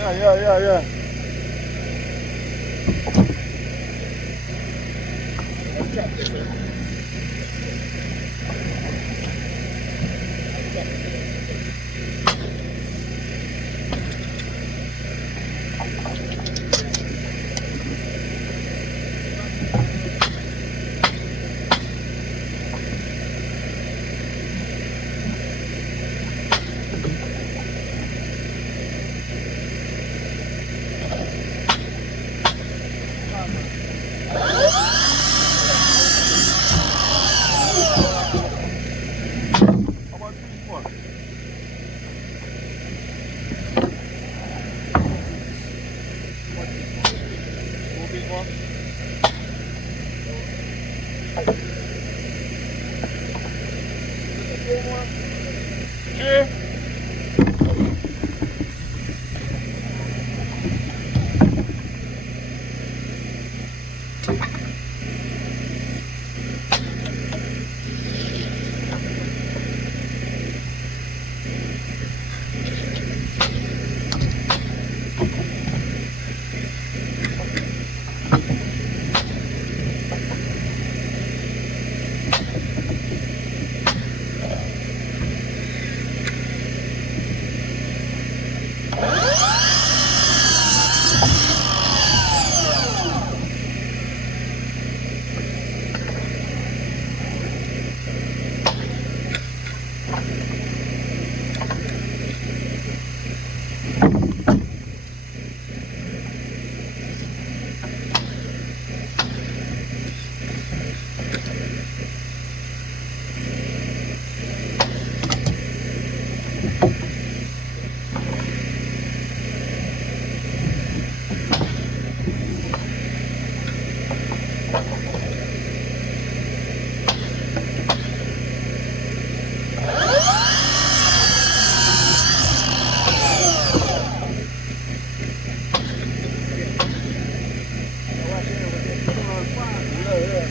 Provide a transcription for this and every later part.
Yeah. How about this one? Two big one? Yeah. Yeah.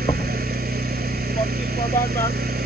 How about this one, bad man?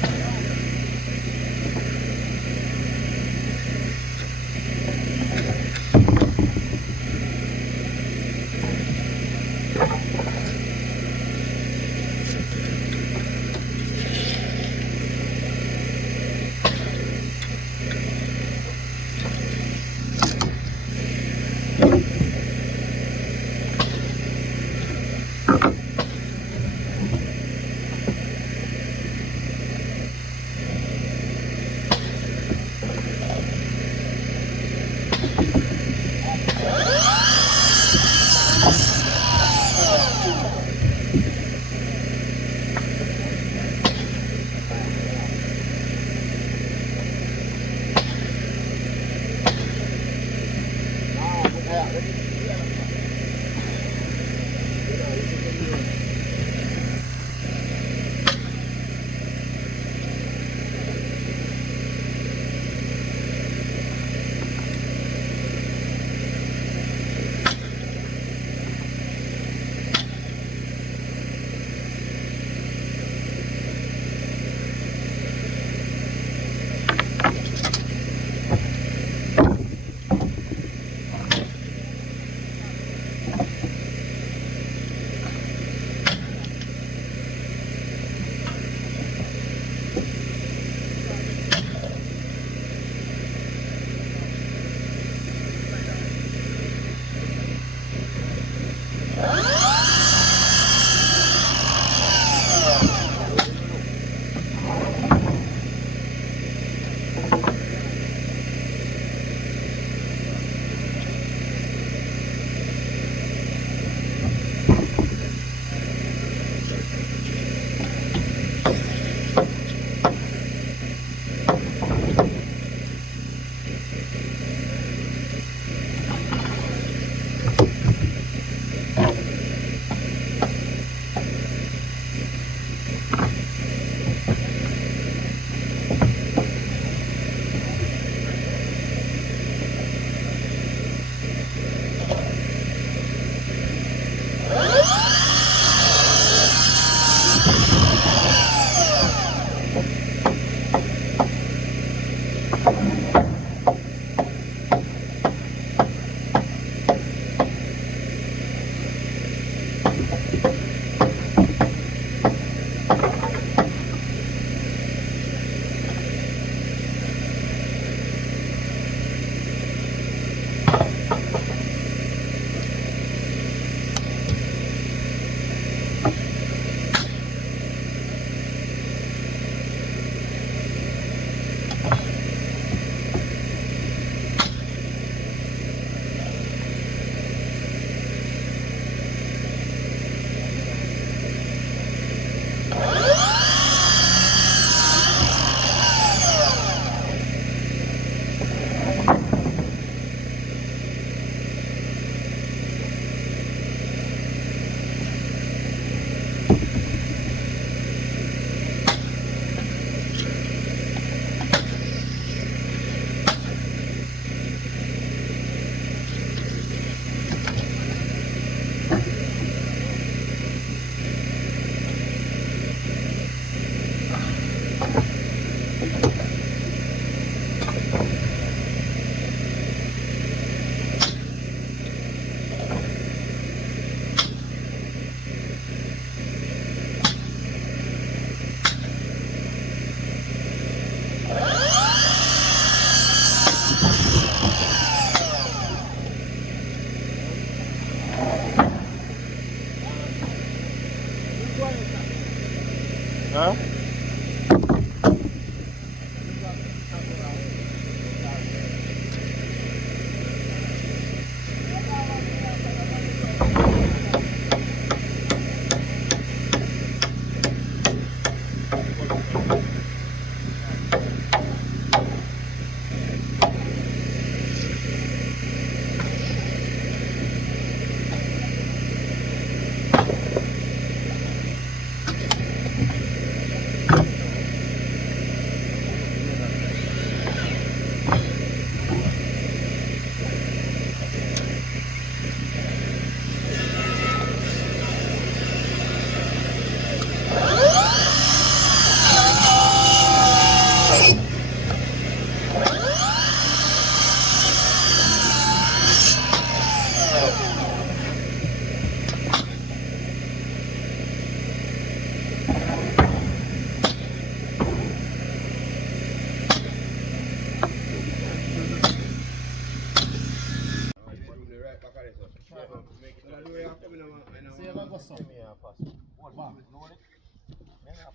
Huh?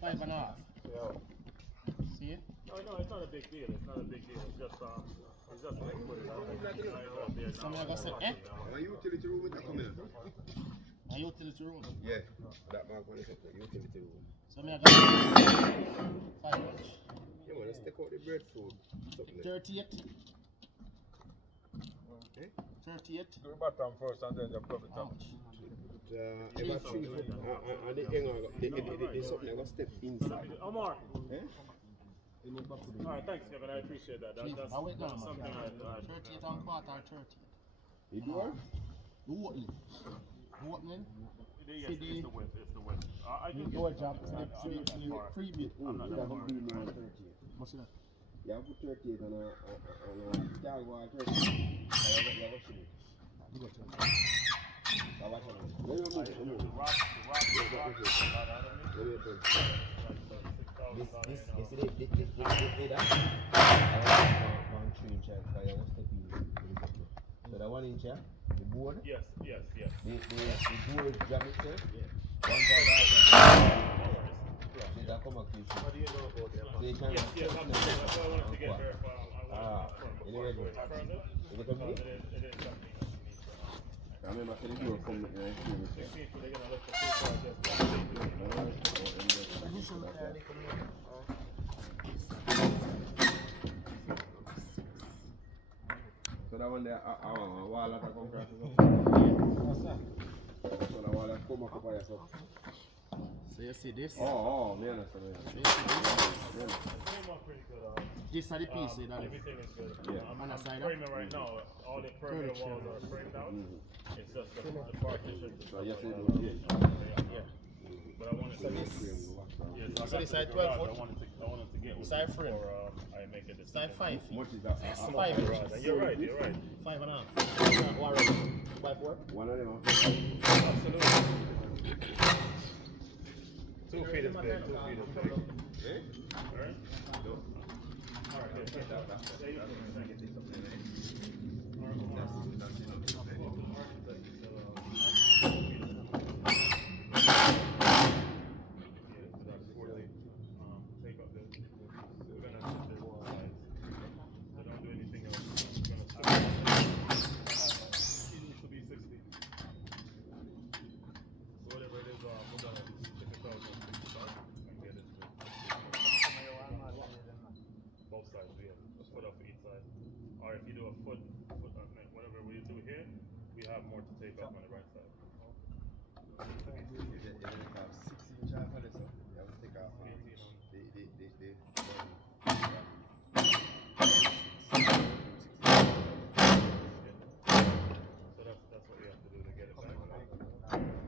Five and a half. See it? No, it's not a big deal. It's not a big deal. It's just like put it out. Somebody gonna say, eh? A utility room with that come in. A utility room. Yeah, that mark one is a utility room. Somebody gonna say, 5 inch. Yeah, man, let's take out the breadfruit. 38. Okay. 38. Do the bottom first and then just put the top. About 3 foot. And the hanger, the something that step inside. Omar. Eh? Alright, thanks, Kevin. I appreciate that. That's something I 38 and quarter or 30. The door? The opening. Opening. Yes, it's the width. It's the width. I You can go get job that. I'm not that far. preview. I'm not that far. What's that? You have put 38 on a Jaguar 30. You have a shoot. You go to This is so the 1 inch, yeah? The board? Yes. The board jam itself? Yeah. 1 part. So that come up to you. What do you know about them? So you can Yes, that's what I wanted to get verified. Anyway, Is it come it is something. I remember I said the door come with 16 for they're gonna look for 2 cars So that one there, wall that come across so the wall that come up by yourself. So you see this? Oh, me understand. So you see this? This is the piece that everything is good. Yeah. I'm framing right now. All the perimeter walls are framed out. It's just the partitions. So yes, it Yeah. But I wanted to So this side 12 foot? I wanted to get with Side frame? before I make a decision. Side 5 feet. much is that? 5 inches. You're right. 5 and a half. 5 what? One of them. Absolutely. 2 feet is big. 2 feet is big. Alright? Or if you do a foot whatever we do here, we have more to take off on the right side. It have 6 inch for this one. You have to take off So that's what we have to do to get it back.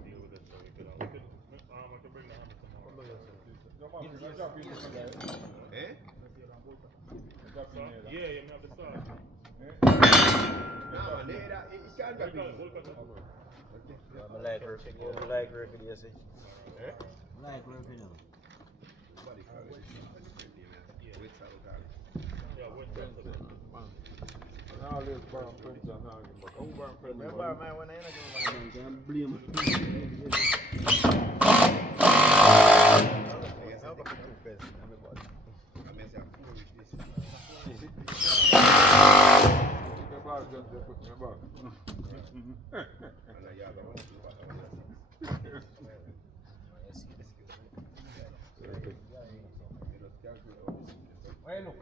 Deal with it so we could I can bring the hammer tomorrow. Eh? Yeah, you have the saw. No, it can't be. I'm like working, you see. Like working. Yeah, with that. Now let's burn prints and hang him, but who burn prints? Remember, man, when I Blame. couple two pence in my body. I mean, say, food with this. Your bag just there, put in your bag. And I have a one to what I want. Where look?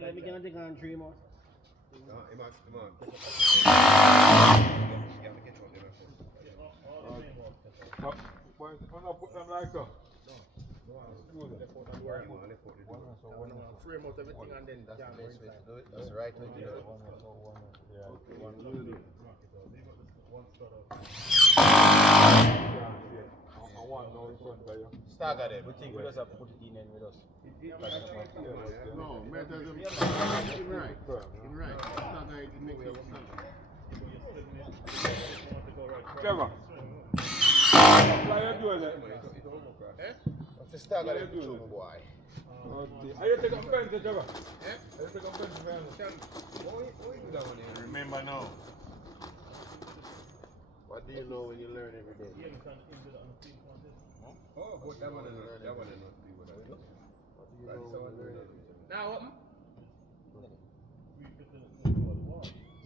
Let me get on the country more. Why not put them like that? Frame out everything and then That's the best way to do it. That's the right way to do it. I want no in front of you. Stagger them. We think we just have to put it in with us. no, man, that's in right. In right. It's not going to make it sound. Trevor. Why you doing that? What's the stagger them too, boy? Are you taking offense, Trevor? Are you taking offense, man? Remember now. What do you know when you learn every day? Oh, but that one is not what I know. Now, what?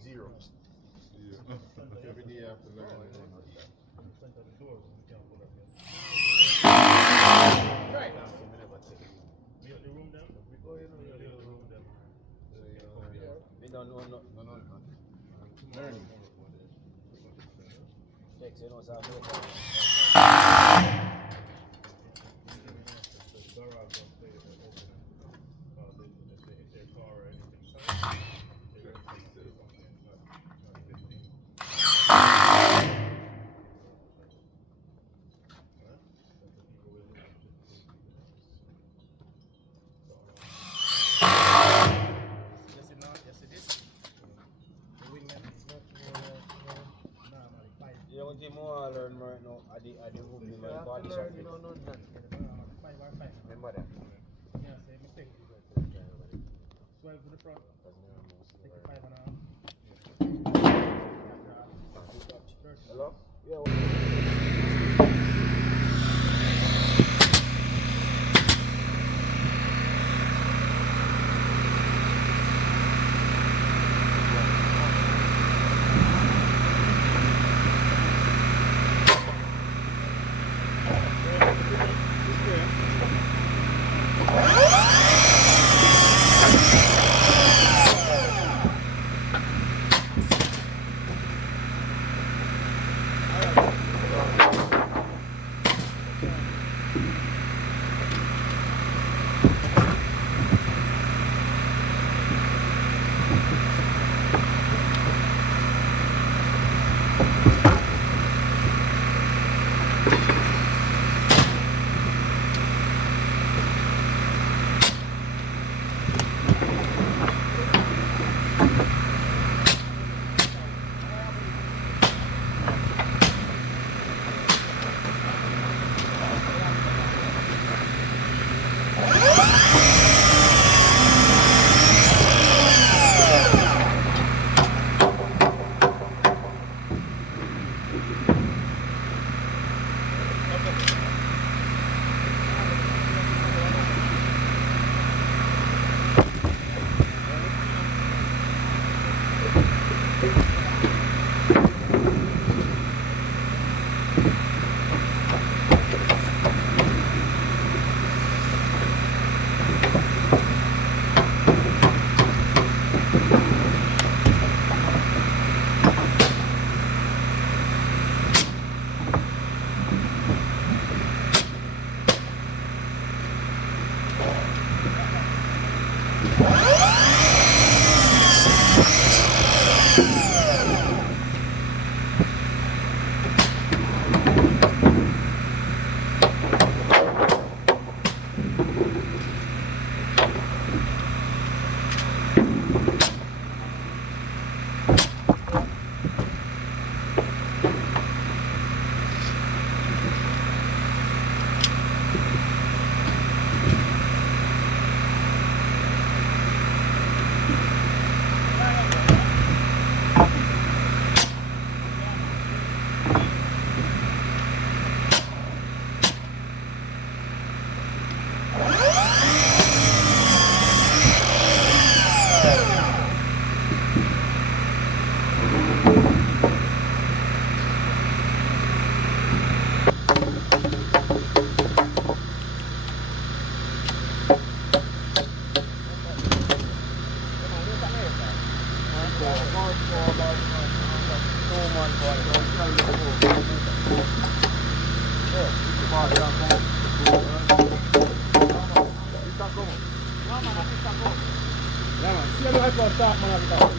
Zero. Every day I have to learn. Right. We don't know no. Learning. Next, you know, so you want to more learn right now at the movement body shop. Remember that. Swipe to the front. Take a 5 Hello? Yeah. Yeah, man. See how I can start, man. I can start.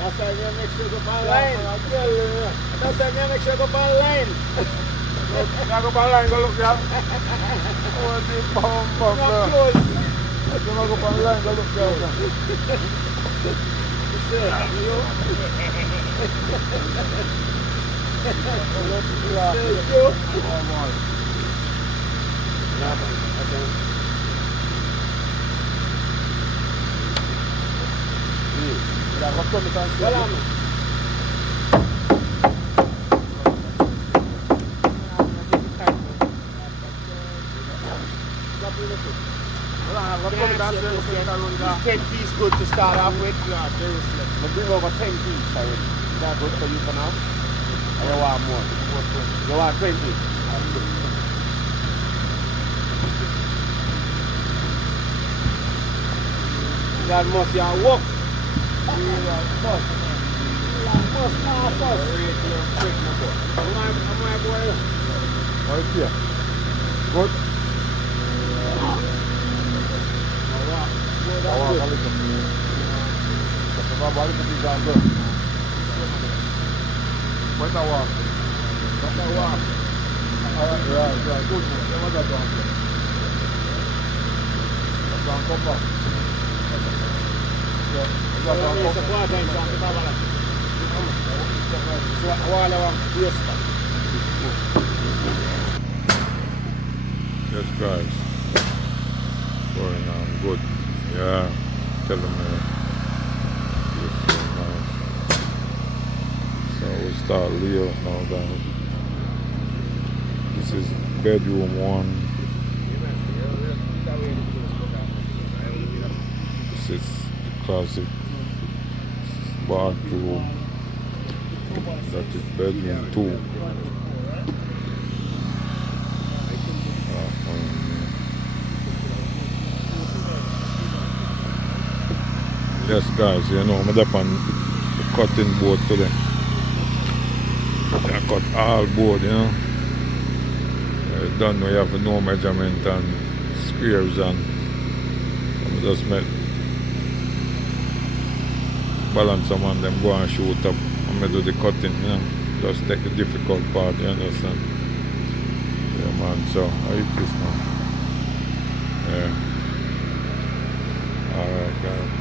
That's why we make sure go on line. That's why we make sure go on line. Now go on line, go look there. Oh, the bomb, Not close. You go on line, go look there. Voilà. This 10 piece good to start off with. We bring over 10 piece already. Is that good for you for now? Or you want more? You want 20? That must be a walk. Must not first. My boy. Right here. Good. Where's the walk? Alright, good. Where's that one? Come back. Yes, guys. Going on good. Yeah. Tell them it's so nice. So we start layout now, guys. This is bedroom 1. This is the closet. This is bathroom. That is bedroom 2. Yes, guys, you know, I'm up on the cutting board today. I cut all board, you know. Done, we have no measurement and squares, and I just make balance them and them go and shoot up. I'm gonna do the cutting, you know. Just take the difficult part, you understand? Yeah, man, so I eat this now. Yeah. Alright, guys.